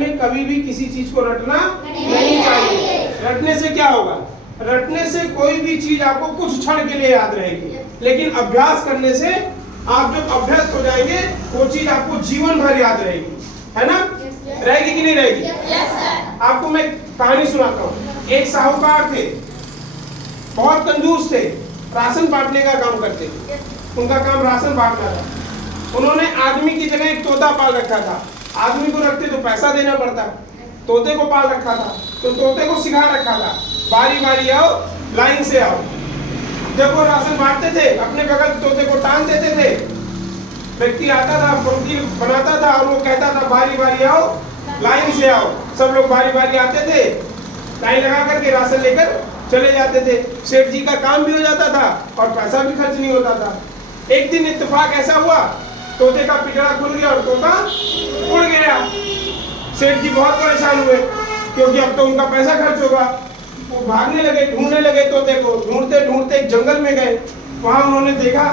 में कभी भी किसी चीज को रटना नहीं चाहिए। रटने से क्या होगा? रटने से कोई भी चीज आपको कुछ क्षण के लिए याद रहेगी, लेकिन अभ्यास करने से आप जब अभ्यस्त हो जाएंगे वो चीज आपको जीवन भर याद रहेगी, है ना? रहेगी कि नहीं रहेगी? आपको मैं कहानी सुनाता हूँ। एक साहूकार थे, बहुत कंजूस थे, राशन बांटने का काम करते थे। उनका काम राशन बांटना था। उन्होंने आदमी की जगह एक तोता पाल रखा था। आदमी को रखते तो पैसा देना पड़ता, तोते को पाल रखा था तो तोते को सिखा रखा था, बारी बारी आओ, लाइन से आओ। जब वो राशन बांटते थे अपने बगल तोते को टांग देते थे, व्यक्ति आता था, पंक्ति बनाता था और वो कहता था बारी बारी आओ, लाइन से आओ। सब लोग बारी बारी आते थे, लाइन लगा करके राशन लेकर चले जाते थे। सेठ जी का काम भी हो जाता था और पैसा भी खर्च नहीं होता था। एक दिन इत्तेफाक ऐसा हुआ, तोते का पिंजरा खुल गया और तोता उड़ गया। सेठ जी बहुत परेशान हुए क्योंकि अब तो उनका पैसा खर्च होगा। वो भागने लगे, ढूंढने लगे तोते को। ढूंढते ढूंढते एक जंगल में गए। वहां उन्होंने देखा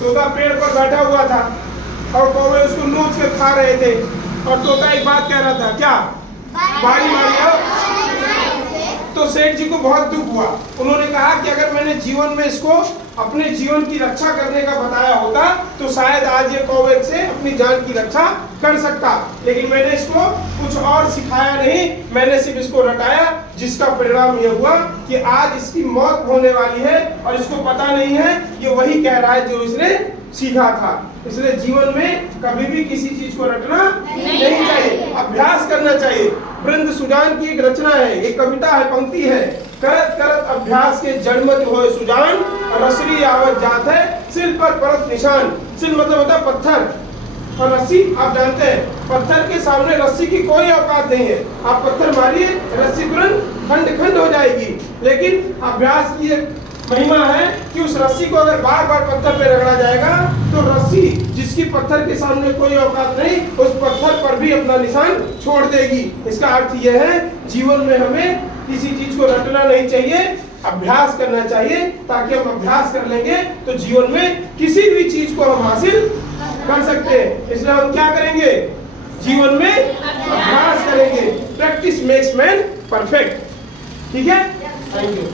तोता पेड़ पर बैठा हुआ था और कौवे उसको नोच कर खा रहे थे और तोता एक बात कह रहा था, क्या बारी बारी आओ। तो सेठ जी को बहुत दुख हुआ। उन्होंने कहा कि अगर मैंने जीवन में इसको अपने जीवन की रक्षा करने का बताया होता तो शायद आज ये कौवे से अपनी जान की रक्षा कर सकता, लेकिन मैंने इसको कुछ और सिखाया नहीं, मैंने सिर्फ इसको रटाया, जिसका परिणाम ये हुआ कि आज इसकी मौत होने वाली है और इसको पता नहीं है ये वही कह रहा है जो इसने सीखा था। इसलिए जीवन में कभी भी किसी चीज को रटना नहीं चाहिए, अभ्यास करना चाहिए। वृंद सुजान की एक रचना है, एक कविता है, पंक्ति है, करत करत अभ्यास के जड़मत होए सुजान, रसरी आवत जात है सिल पर परत निशान। सिल मतलब होता है पत्थर और रस्सी, आप जानते हैं पत्थर के सामने रस्सी की कोई औकात नहीं है। आप पत्थर मारिए, रस्सी तुरंत खंड खंड हो जाएगी। लेकिन अभ्यास की एक महिमा है कि उस रस्सी को अगर बार बार पत्थर पे रगड़ा जाएगा तो रस्सी जिसकी पत्थर के सामने कोई औकात नहीं, उस पत्थर पर भी अपना निशान छोड़ देगी। इसका अर्थ यह है जीवन में हमें किसी चीज को रटना नहीं चाहिए, अभ्यास करना चाहिए, ताकि हम अभ्यास कर लेंगे तो जीवन में किसी भी चीज को हम हासिल कर सकते हैं। इसलिए हम क्या करेंगे? जीवन में अभ्यास करेंगे। Practice makes man perfect. ठीक है, थैंक यू।